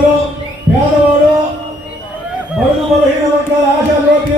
పేదవాడు బడుగు బలహీన వర్గాల ఆశాలోకి యువకులను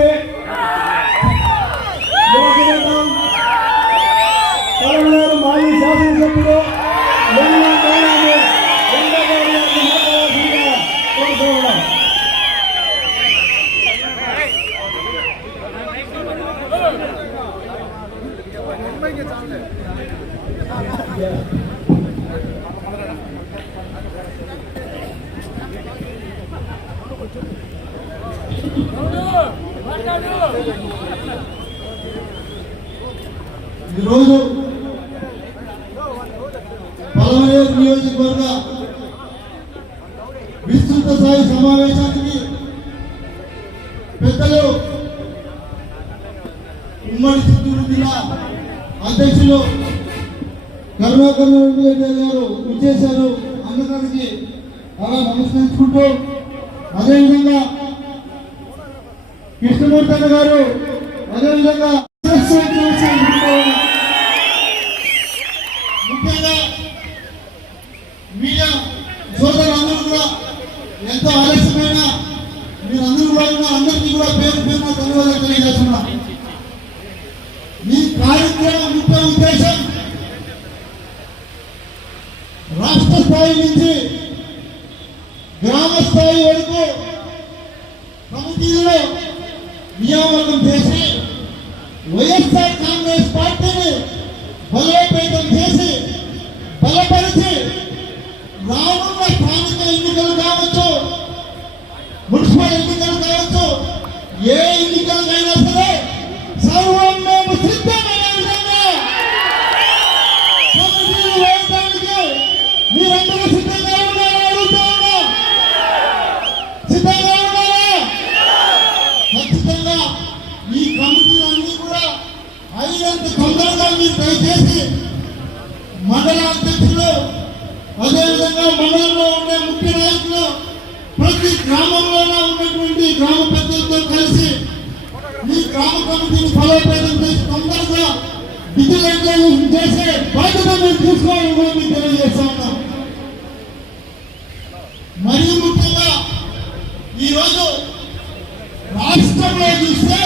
ఈరోజు పలమనేరు నియోజకవర్గ విస్తృత స్థాయి సమావేశానికి పెద్దలు ఉమ్మడి చిత్తూరు జిల్లా అధ్యక్షులు కరుణాకర్ రెడ్డి గారు విచ్చేశారు. అందరికి అలా నమస్కరించుకుంటూ అదేవిధంగా కృష్ణమూర్తి గారు అదేవిధంగా ముఖ్యంగా మీడియా సోదరులందరూ కూడా ఎంతో ఆలస్యమైన మీరందరూ కూడా ఉన్న అందరికీ కూడా పేరు పేరున ధన్యవాదాలు తెలియజేస్తున్నా ఈ కార్యక్రమం ముఖ్య ఉద్దేశం రాష్ట్ర స్థాయి నుంచి గ్రామ స్థాయి వరకు కమిటీలో నియామకం చేసి వైఎస్ఆర్ కాంగ్రెస్ పార్టీని బలోపేతం చేసి బలపరిచి రానున్న స్థానిక ఎన్నికలు కావచ్చు మున్సిపల్ ఎన్నికలు కావచ్చు ఏ ఖచ్చితంగా ఈ కమిటీలన్నీ కూడా అయినంత తొందరగా మీరు దయచేసి మండల అధ్యక్షులు అదేవిధంగా మండలంలో ఉండే ముఖ్య నాయకులు ప్రతి గ్రామంలోనే ఉన్నటువంటి గ్రామ పెద్దలతో కలిసి ఈ గ్రామ కమిటీని బలోపేతం చేసి తొందరగా డిజిటలైజేషన్ చేసే బాధ్యత మీరు తీసుకోవాలని కూడా మీకు తెలియజేస్తా ఉన్నాం. మరీ ముఖ్యంగా ఈరోజు రాష్ట్రంలో చూస్తే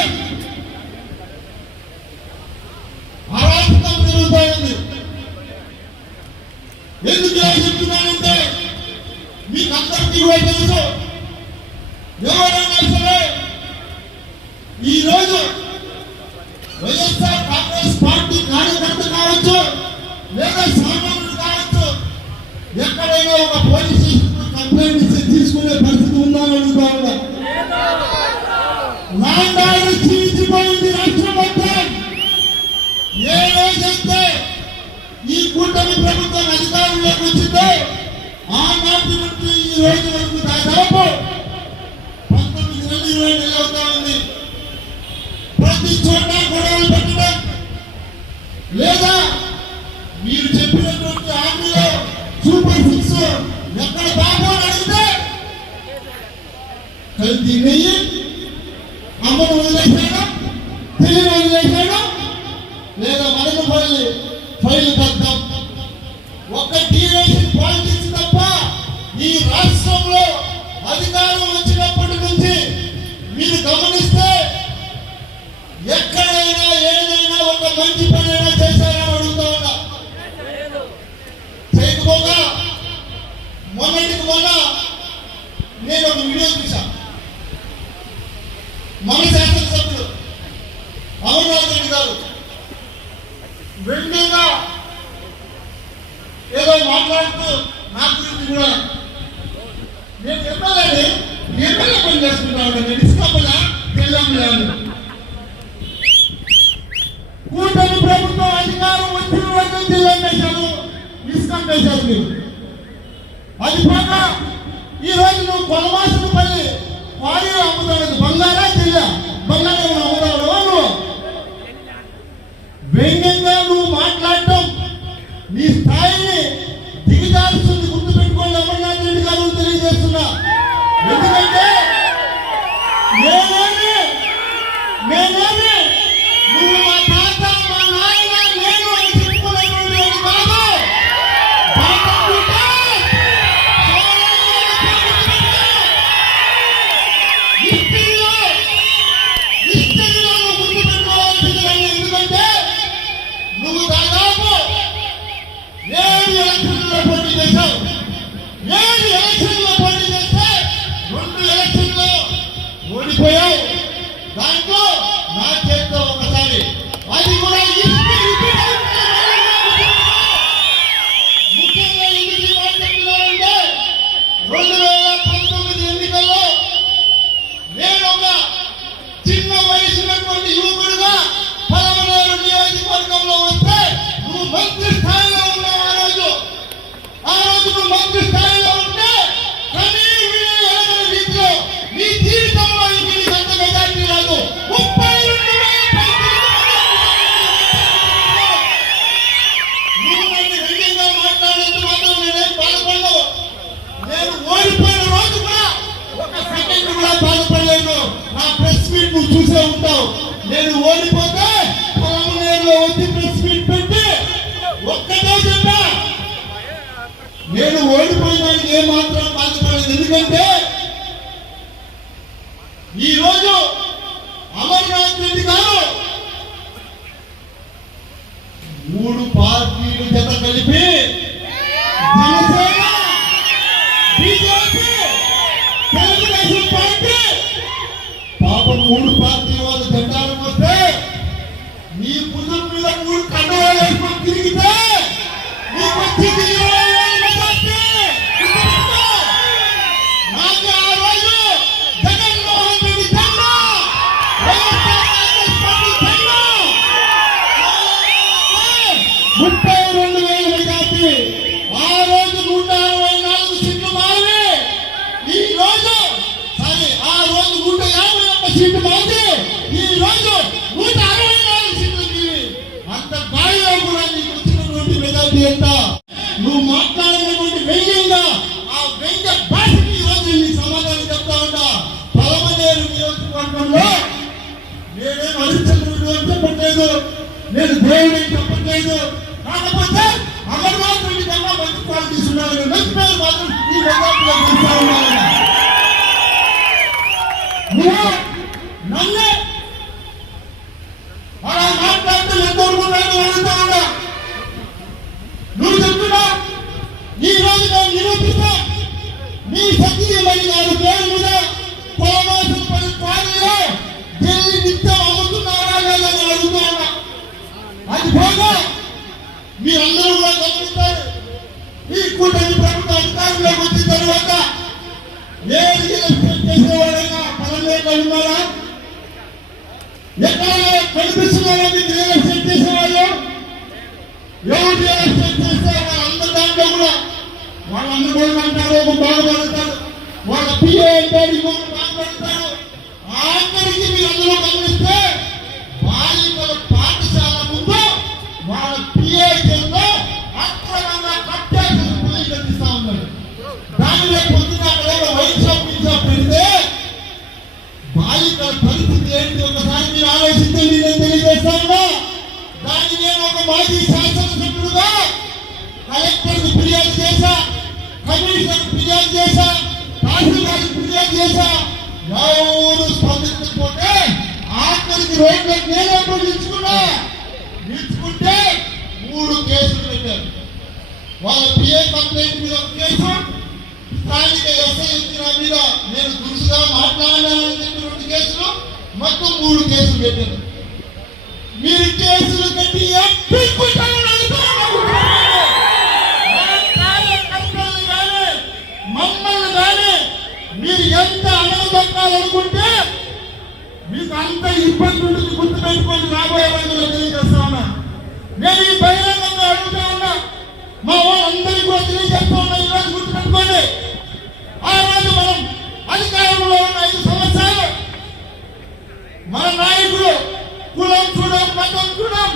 And the మీద ఏదో మాట్లాడుతూ నా గురించి కూడా నేను ఎమ్మెల్యేని ఎమ్మెల్యే పని చేసుకుంటాను నేను ఇసుకోమలా తెల్లం కూటమి ప్రభుత్వం అధికారం వచ్చిన రోజు నుంచి వేశారు. ఇసుకం వేశారు మీరు. అది పోగా ఈరోజు నువ్వు కొలవాసిన ఏ మాత్రం బాధపడలేదు ఎందుకంటే కనిపిస్తున్నారా మీకు రియల్ ఎస్టేట్ చేసేవాళ్ళు ఎవరు రియల్ ఎస్టేట్ చేస్తే వాళ్ళందరి దాంట్లో కూడా వాళ్ళందరూ కూడా అంటారు ఒక బాగుపడతారు వాళ్ళ పిఏ అంటే మొత్తం మూడు కేసులు పెట్టారు. మీరు కేసులు కట్టి మమ్మల్ని కానీ మీరు ఎంత అనుకుంటే మీకు అంత ఇబ్బంది ఉంటుంది గుర్తుపెట్టుకొని రాబోయే రోజుల్లో తెలియజేస్తా ఉన్నా. నేను ఈ బహిరంగంగా అడుగుతా ఉన్నా. మా వాళ్ళందరికీ తెలియజేస్తా ఉన్నా ఈరోజు గుర్తుపెట్టుకోండి ఆ రోజు మనం అధికారంలో ఉన్న ఐదు సంవత్సరాలు మన నాయకుడు కులం చూడం మతం చూడం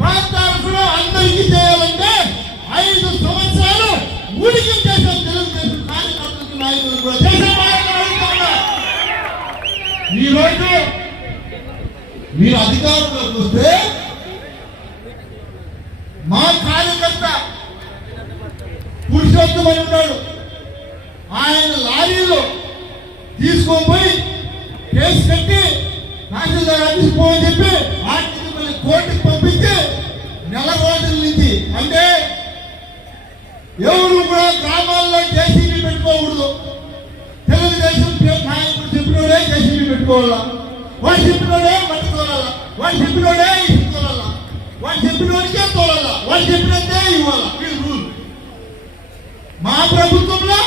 ప్రాంతాలు చూడం అందరికీ చేయాలంటే ఐదు సంవత్సరాలు ఊడికి చేసాం తెలుగుదేశం కార్యకర్తలకు నాయకులు కూడా ఈ రోజు మీరు అధికారంలోకి వస్తే మా కార్యకర్త పురుషోత్తమని ఉన్నాడు. ఆయన లారీలో తీసుకొని కేసు కట్టి తహసీల్దార్ ఆఫీస్ పోవని చెప్పి ఆర్థిక కోర్టుకు పంపించి నెల రోజుల నుంచి అంటే ఎవరు కూడా గ్రామాల్లో జేసీబీ పెట్టుకోకూడదు. తెలుగుదేశం నాయకుడు చెప్పినోడే జేసీబీ పెట్టుకోవాలా? వాడు చెప్పినోడే మట్టి తోలాలా? వాడు చెప్పినోడే ఇసుక తోలాలా? వాడు చెప్పినోడికే తోలాలా? వాడు చెప్పినట్టే ఇవ్వాలా? వీళ్ళు రూల్. మా ప్రభుత్వంలో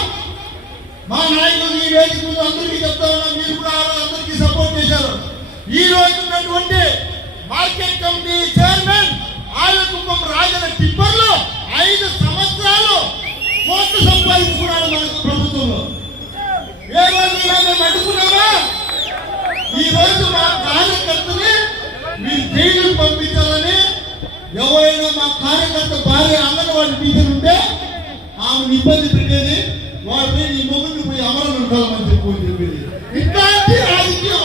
మా నాయకులు ఈ వేదిక ముందు అందరికీ చెప్తా ఉన్నా. మీరు కూడా అందరికీ సపోర్ట్ చేశారు. ఈ రోజు ఉన్నటువంటి మార్కెట్ కమిటీ చైర్మన్ ఆలకుంపం రాజన టిప్పర్లో ఐదు సంవత్సరాలు కోట్లు సంపాదించుకున్నాడు మన ప్రభుత్వంలో. ఏ రోజు మేము అడ్డుకున్నామా? ఈ రోజు మా కార్యకర్తని మీరు జైలు పంపించాలని ఎవరైనా మా కార్యకర్త భార్య అంగన్వాడి టీచర్ ఉంటే ఆమెను ఇబ్బంది పెట్టేది వాడు ఈ నీ పోయి అమలు ఉంటామని చెప్పి చెప్పేది. ఇట్లాంటి రాజకీయం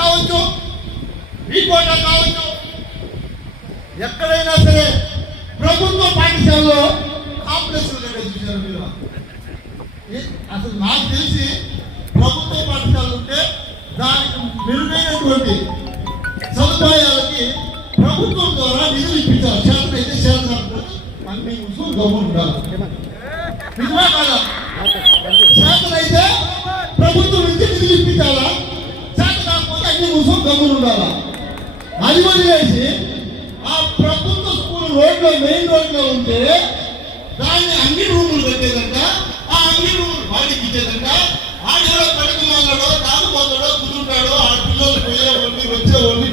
కావచ్చు రీకోట కావచ్చు. ఎక్కడైనా సరే ప్రభుత్వ పాఠశాలలో కాంప్లెక్స్ అసలు నాకు తెలిసి ప్రభుత్వ పాఠశాలలు ఉంటే దానికి మెరుగైనటువంటి సముదాయాలకి ప్రభుత్వం ద్వారా నిధులు ఇప్పించాలి. శాతం అయితే శాతం అన్ని ఉండాలి. కాదా? శాతం అయితే ప్రభుత్వం కోసం గమ్ములు ఉండాలా? అది వదిలేసి ఆ ప్రభుత్వ స్కూల్ రోడ్లో మెయిన్ రోడ్లో ఉంటే దాన్ని అన్ని రూములు కట్టేదంట ఆ అన్ని రూములు వాడికి ఇచ్చేదంట. ఆడేదో కడక మొదలడో తాగు మొదలడో కుదురుతాడో ఆ పిల్లలు పోయేవాడిని వచ్చేవాడిని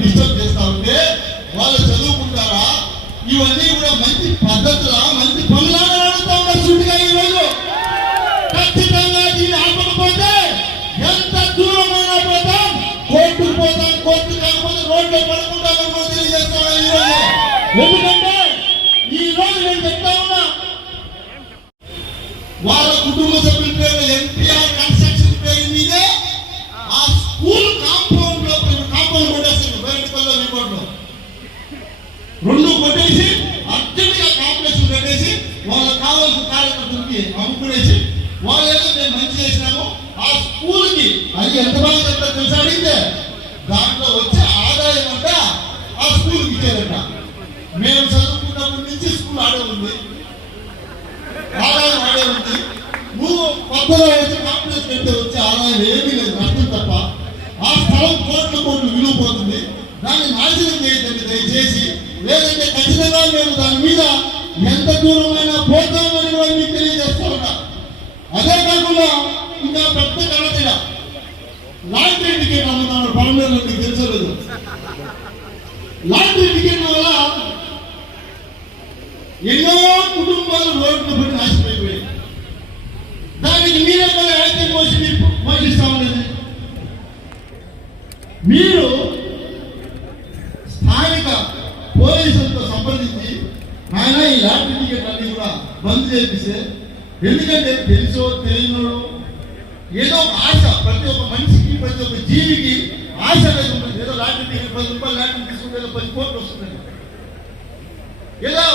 ఏదో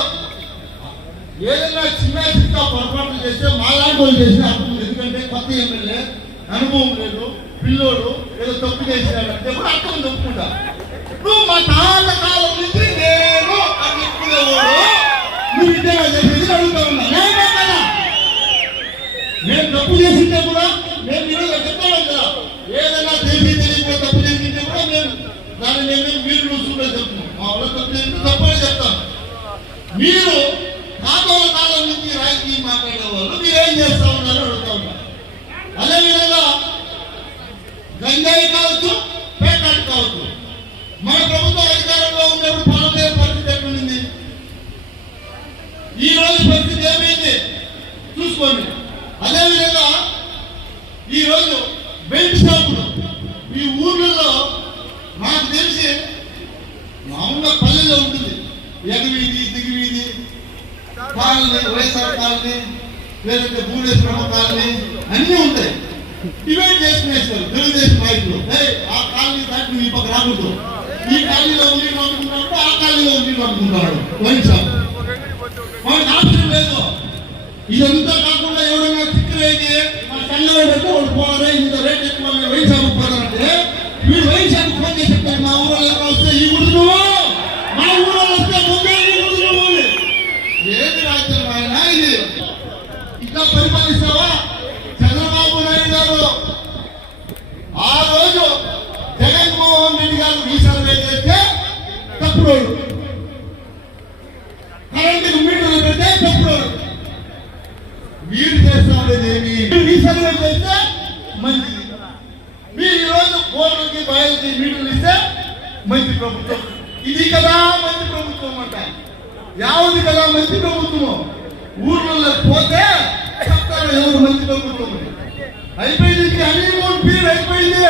ఏదైనా చిన్న చిన్న పొరపాట్లు చేస్తే మాలాంటి వాళ్ళు చేసిన అర్థం ఎందుకంటే కొత్త ఎమ్మెల్యే అనుభవం లేదు పిల్లోడు ఏదో తప్పు చేసినాడంటే కూడా అర్థం తప్పుకుంటా నువ్వు మా తాత కాలం నుంచి నేను అని ఎక్కువేవాడు నువ్వు ఇద్దరు చేసేది అడుగుతా కదా నేను తప్పు చేసింటే కూడా నేను ఈరోజు చెప్తాను కదా. ఏదైనా తెలిసి తెలియకుండా తప్పు చేసింటే కూడా నేను దాన్ని నేను మీరు చూసుకుంటే చెప్తున్నాను. మా వాళ్ళు తప్పు చేస్తే తప్పని చెప్తాను. మీరు రాబోయే కాలం నుంచి రాజకీయం మాట్లాడే వాళ్ళు మీరు ఏం చేస్తా ఉన్నారో అడుగుతా ఉన్నారు అదేవిధంగా గంజాయి కావచ్చు అయిపోయింది హనీమూన్ పీరియడ్ అయిపోయింది.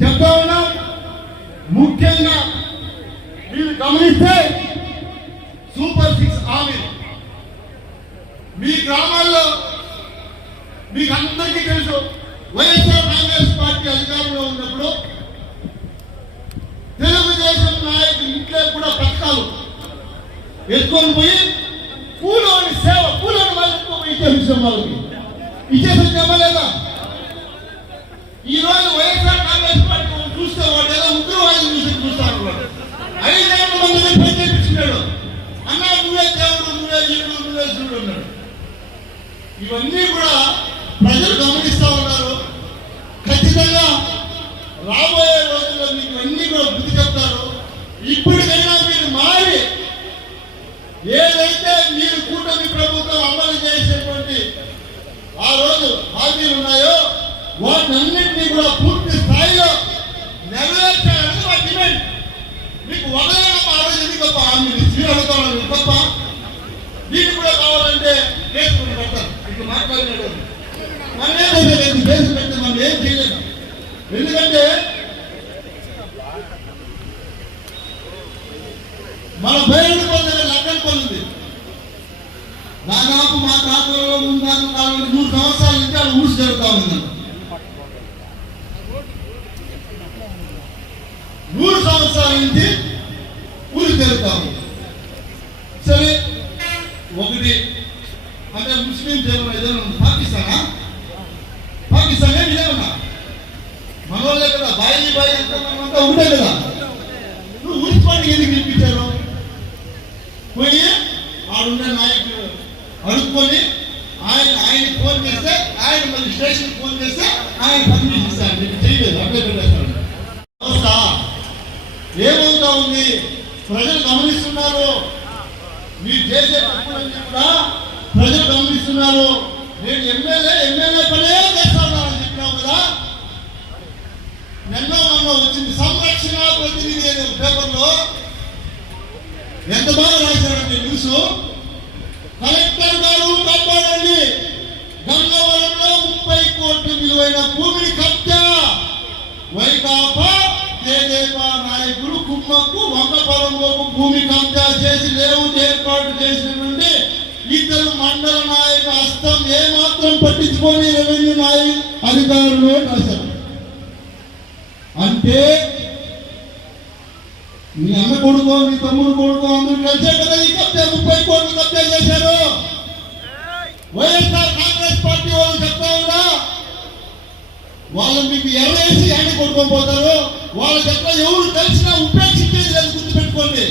చెప్తా ఉన్నా ముఖ్యంగా మీరు గమనిస్తే సూపర్ సిక్స్ హామీ మీ గ్రామాల్లో మీకు అందరికీ తెలుసు వైఎస్ఆర్ కాంగ్రెస్ పార్టీ అధికారంలో ఉన్నప్పుడు తెలుగుదేశం నాయకులు ఇంట్లో కూడా పథకాలు ఎత్తుకొని పోయి ఇచ్చేసాం వాళ్ళకి ఇచ్చేసాం చెప్పలేదా? ఈ రోజు వైఎస్ఆర్ కాంగ్రెస్ పార్టీ చూస్తే వాడు ఏదో ఉగ్రవాదం చూసి చూస్తారు వాడు. ఐదేళ్ళ మంది ప్రత్యేకించినాడు అన్నా నువ్వే దేవుడు నువ్వే జీవుడు నువ్వే చూడు అన్నాడు. ఇవన్నీ కూడా ప్రజలు గమనిస్తా ఉన్నారు ఖచ్చితంగా రాబోయే రోజుల్లో మీకు ఇవన్నీ కూడా బుద్ధి చెప్తారు ఇప్పటికైనా మీరు మారి ఏదైతే మీరు కూటమి ప్రభుత్వం అమలు చేసేటువంటి ఆ రోజు హామీలు ఉన్నాయో వాటన్నింటినీ కూడా పూర్తి స్థాయిలో నెరవేర్చాలని మా డిమాండ్ మీకు వదలడం ఆ రోజు ఎందుకు గొప్ప హామీలు మీరు అడుగుతాను గొప్ప దీనికి కూడా కావాలంటే కేసు కూడా పెడతారు ఇప్పుడు మాట్లాడినాడు మనం ఏం చేయలేదు కేసు పెడితే మనం ఏం చేయలేదు ఎందుకంటే మన బయలు పొందిన లగ్గం పొందింది దాదాపు మా తాతలో ముందు కాలం మూడు సంవత్సరాల నుంచి అది ఊసి జరుగుతా ఉంది. మూడు సంవత్సరాల నుంచి ఊరి జరుగుతా ఉంది సరే ఒకటి అంటే ముస్లిం ఏమైనా ఏదైనా ఉంది పాకిస్తానా పాకిస్తాన్ ఏమి లేదన్నా మన వాళ్ళే కదా బాయి బాయి అంతా మనమంతా ఉండే కదా నువ్వు ఊరి పండుగ ఎందుకు పిలిపించారు పోయి ఆడున్న నాయకులు అడుక్కొని ఆయన ఆయన ఫోన్ చేస్తే ఆయన మళ్ళీ స్టేషన్ ఫోన్ చేస్తే ఆయన పర్మిషన్ ఇస్తారు మీకు చేయలేదు అట్లే పెట్టేస్తాను వ్యవస్థ ఏమవుతా ఉంది ప్రజలు గమనిస్తున్నారు? మీరు చేసే తప్పులన్నీ కూడా ప్రజలు గమనిస్తున్నారు? నేను ఎమ్మెల్యే ఎమ్మెల్యే పనే చేస్తా చెప్పినావు కదా? నిన్న మొన్న వచ్చింది సంరక్షణ ప్రతినిధి అనే పేపర్లో ఎంత బాగా రాశారండి న్యూస్. కలెక్టర్ గారు కాపాడండి గంగవరంలో ముప్పై కోట్ల విలువైన భూమిని కబ్జా వైకాపా తెదేపా నాయకులు కుమ్మకు వంగపరంలోకి భూమి కబ్జా చేసి లేఅవుట్ ఏర్పాటు చేసినటువంటి ఇద్దరు మండల నాయక హస్తం ఏమాత్రం పట్టించుకొని రెవెన్యూ నాయక అధికారులు రాశారు అంటే మీ అన్న కొడుకో మీ తమ్ముడు కొడుకో అందరూ కలిసే కదా ఈ కబ్జా ముప్పై కోట్లు కబ్జా చేశారు. వైఎస్ఆర్ కాంగ్రెస్ పార్టీ వాళ్ళు చెప్తా ఉన్నా వాళ్ళు మీకు ఎవరేసి ఏడ కొట్టుకొని పోతారో వాళ్ళ చెత్త ఎవరు కలిసినా ఉపేక్షించేది లేదు గుర్తుపెట్టుకోండి.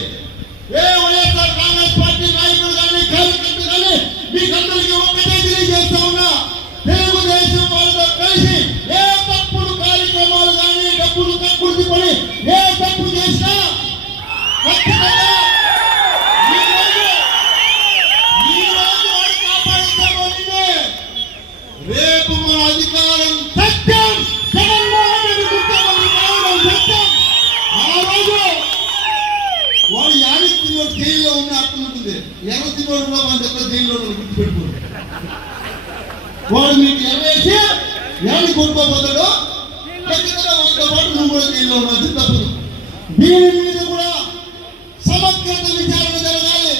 ఏ వైఎస్ఆర్ కాంగ్రెస్ పార్టీ నాయకులు కానీ కార్యకర్తలు కానీ మీకందరికీ ఒక్కటే తెలియజేస్తా ఉన్నా తెలుగుదేశం వాళ్ళతో కలిసి ఏ తప్పుడు కార్యక్రమాలు కానీ డబ్బులు కక్కుర్తి పడి ఏ తప్పు చేసినా ఖచ్చితంగా ఈ రోజు ఈ రోజు వాడు కాపాడుతామో నిన్నే. రేపు మన అధికారం సత్యం జగన్మోహన్ రెడ్డి ముఖ్యమంత్రి కావడం సత్యం ఆ రోజు వాడు యానికి తిన్నోడు జైల్లో ఉన్న అర్థం ఉంటుంది ఎర్ర తిన్నోడు కూడా మన దగ్గర జైల్లో ఉన్నాడు, గుర్తుపెట్టుకోరు వాడు మీకు ఎర్రేసి యాని కొట్టుకోపోతాడు ఖచ్చితంగా వాళ్ళతో పాటు నువ్వు కూడా జైల్లో ఉన్నావు తప్పదు దీని మీద కూడా సమగ్రత విచారణ జరగాలి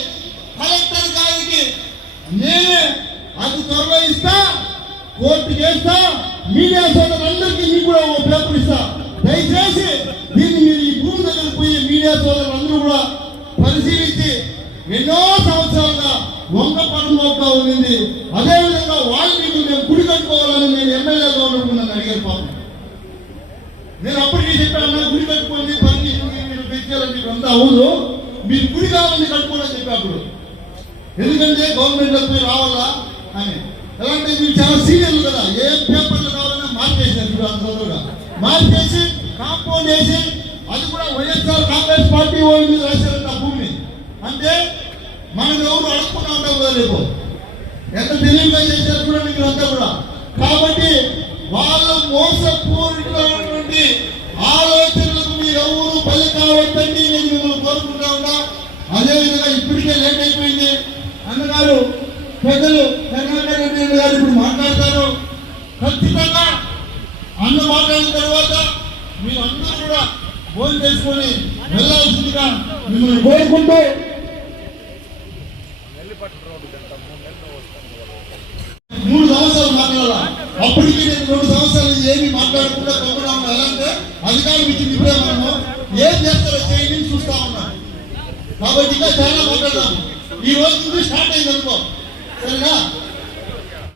కలెక్టర్ గారికి నేనే అది త్వరలో ఇస్తా కోర్టు చేస్తా మీడియా సోదరులందరికీ మీకు కూడా ఒక పేపర్ ఇస్తా దయచేసి దీన్ని మీరు ఈ భూమి దగ్గర పోయి మీడియా సోదరులందరూ కూడా పరిశీలించి ఎన్నో సంవత్సరాలుగా వంక పడుతూ ఉండింది. అదేవిధంగా వాల్మీకి మేము గుడి కట్టుకోవాలని నేను ఎమ్మెల్యేగా ఉన్నప్పుడు నన్ను అడిగారు పాపం. నేను అప్పటికే చెప్పాను గుడి కట్టుకోండి పని మీరు తెచ్చారని మీకు అంతా అవును. మీరు గుడి కావాలని కట్టుకోవాలని చెప్పాడు ఎందుకంటే గవర్నమెంట్లో పోయి రావాలా? అని. ఎలాంటి మీరు చాలా సీనియర్లు కదా. ఏ పేపర్లు కావాలన్నా మార్చేసారు ఇప్పుడు అంత తొందరగా. మార్చేసి కాంపౌండ్ వేసి అది కూడా వైఎస్ఆర్ కాంగ్రెస్ పార్టీ వాళ్ళ మీద రాశారంట ఆ భూమిని అంటే మనం ఎవరు అడుక్కున్నా ఉంటాం కదా రేపు ఎంత తెలివిగా చేశారు కూడా మీకు అంతా కూడా. కాబట్టి వాళ్ళు మోసపూరితమైనటువంటి ఆలోచనలకు మీరు ఎవరు బలి కావద్దండి నేను మిమ్మల్ని కోరుకుంటా ఉన్నా అదేవిధంగా ఇప్పటికే లేట్ అయిపోయింది. అన్నగారు పెద్దలు కర్ణాటక రెడ్డి గారు ఇప్పుడు మాట్లాడతారు. ఖచ్చితంగా అన్న మాట్లాడిన తర్వాత భోజనం చేసుకొని వెళ్ళాల్సిందిగా మిమ్మల్ని కోరుకుంటూ మూడు సంవత్సరాలు మాట్లాడాలా? అప్పటికి నేను మూడు సంవత్సరాలు ఏమి మాట్లాడకుండా తొక్కడా ఉన్నా ఎలా అంటే అధికారం ఇచ్చింది ఇప్పుడే మనము. ఏం చేస్తారో చేయని చూస్తా ఉన్నాం. కాబట్టి ఇంకా చాలా మాట్లాడదాం ఈ రోజు నుంచి స్టార్ట్ అయింది అనుకో. సరేనా?